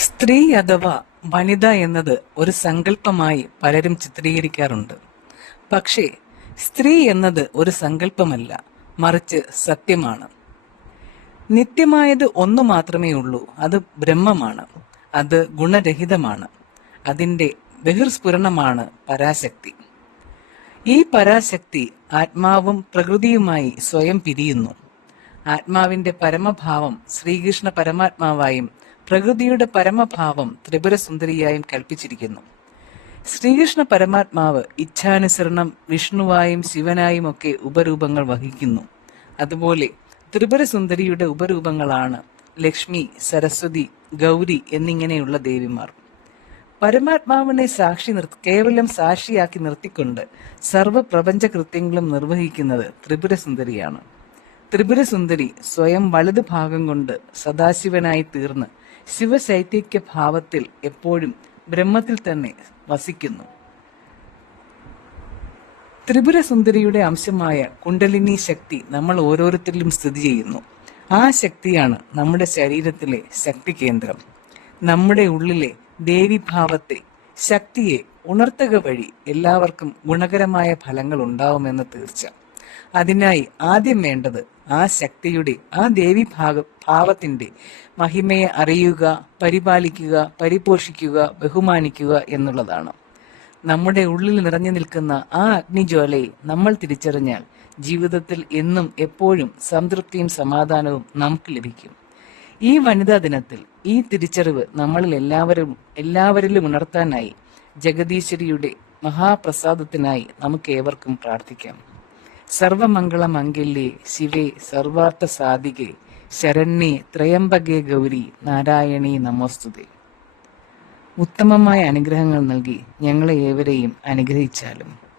സ്ത്രീ അഥവാ വനിത എന്നത് ഒരു സങ്കല്പമായി പലരും ചിത്രീകരിക്കാറുണ്ട്. പക്ഷേ സ്ത്രീ എന്നത് ഒരു സങ്കല്പമല്ല മറിച്ച് സത്യമാണ്. നിത്യമായത് ഒന്നു മാത്രമേ ഉള്ളൂ അത് ബ്രഹ്മമാണ് അത് ഗുണരഹിതമാണ് അതിന്റെ ബഹിർസ്ഫുരണമാണ് പരാശക്തി. ഈ പരാശക്തി ആത്മാവും പ്രകൃതിയുമായി സ്വയം പിരിയുന്നു. ആത്മാവിന്റെ പരമഭാവം ശ്രീകൃഷ്ണ പരമാത്മാവായും പ്രകൃതിയുടെ പരമഭാവം ത്രിപുരസുന്ദരിയായും കൽപ്പിച്ചിരിക്കുന്നു. ശ്രീകൃഷ്ണ പരമാത്മാവ് ഇച്ഛാനുസരണം വിഷ്ണുവായും ശിവനായും ഒക്കെ ഉപരൂപങ്ങൾ വഹിക്കുന്നു. അതുപോലെ ത്രിപുരസുന്ദരിയുടെ ഉപരൂപങ്ങളാണ് ലക്ഷ്മി സരസ്വതി ഗൗരി എന്നിങ്ങനെയുള്ള ദേവിമാർ. പരമാത്മാവിനെ സാക്ഷി നിർ കേവലം സാക്ഷിയാക്കി നിർത്തിക്കൊണ്ട് സർവപ്രപഞ്ച കൃത്യങ്ങളും നിർവഹിക്കുന്നത് ത്രിപുരസുന്ദരിയാണ്. ത്രിപുരസുന്ദരി സ്വയം വലതു ഭാഗം കൊണ്ട് സദാശിവനായി തീർന്ന് ശിവശൈത്യക്യ ഭാവത്തിൽ എപ്പോഴും ബ്രഹ്മത്തിൽ തന്നെ വസിക്കുന്നു. ത്രിപുരസുന്ദരിയുടെ അംശമായ കുണ്ടലിനി ശക്തി നമ്മൾ ഓരോരുത്തരിലും സ്ഥിതി ചെയ്യുന്നു. ആ ശക്തിയാണ് നമ്മുടെ ശരീരത്തിലെ ശക്തി കേന്ദ്രം. നമ്മുടെ ഉള്ളിലെ ദേവിഭാവത്തെ ശക്തിയെ ഉണർത്തുക വഴി എല്ലാവർക്കും ഗുണകരമായ ഫലങ്ങൾ ഉണ്ടാവുമെന്ന് തീർച്ച. അതിനായി ആദ്യം വേണ്ടത് ആ ശക്തിയുടെ ആ ദേവി ഭാഗ ഭാവത്തിന്റെ മഹിമയെ അറിയുക പരിപാലിക്കുക പരിപോഷിക്കുക ബഹുമാനിക്കുക എന്നുള്ളതാണ്. നമ്മുടെ ഉള്ളിൽ നിറഞ്ഞു നിൽക്കുന്ന ആ അഗ്നിജ്വാലയെ നമ്മൾ തിരിച്ചറിഞ്ഞാൽ ജീവിതത്തിൽ എന്നും എപ്പോഴും സംതൃപ്തിയും സമാധാനവും നമുക്ക് ലഭിക്കും. ഈ വനിതാ ദിനത്തിൽ ഈ തിരിച്ചറിവ് നമ്മളിൽ എല്ലാവരും എല്ലാവരിലും ഉണർത്താനായി ജഗദീശ്വരിയുടെ മഹാപ്രസാദത്തിനായി നമുക്ക് ഏവർക്കും പ്രാർത്ഥിക്കാം. സർവമംഗള മംഗല്യേ ശിവേ സർവാർത്ഥ സാധികേ ശരണ്യേ ത്രയംബകേ ഗൗരി നാരായണേ നമോസ്തുതേ. ഉത്തമമായ അനുഗ്രഹങ്ങൾ നൽകി ഞങ്ങളെ ഏവരെയും അനുഗ്രഹിച്ചാലും.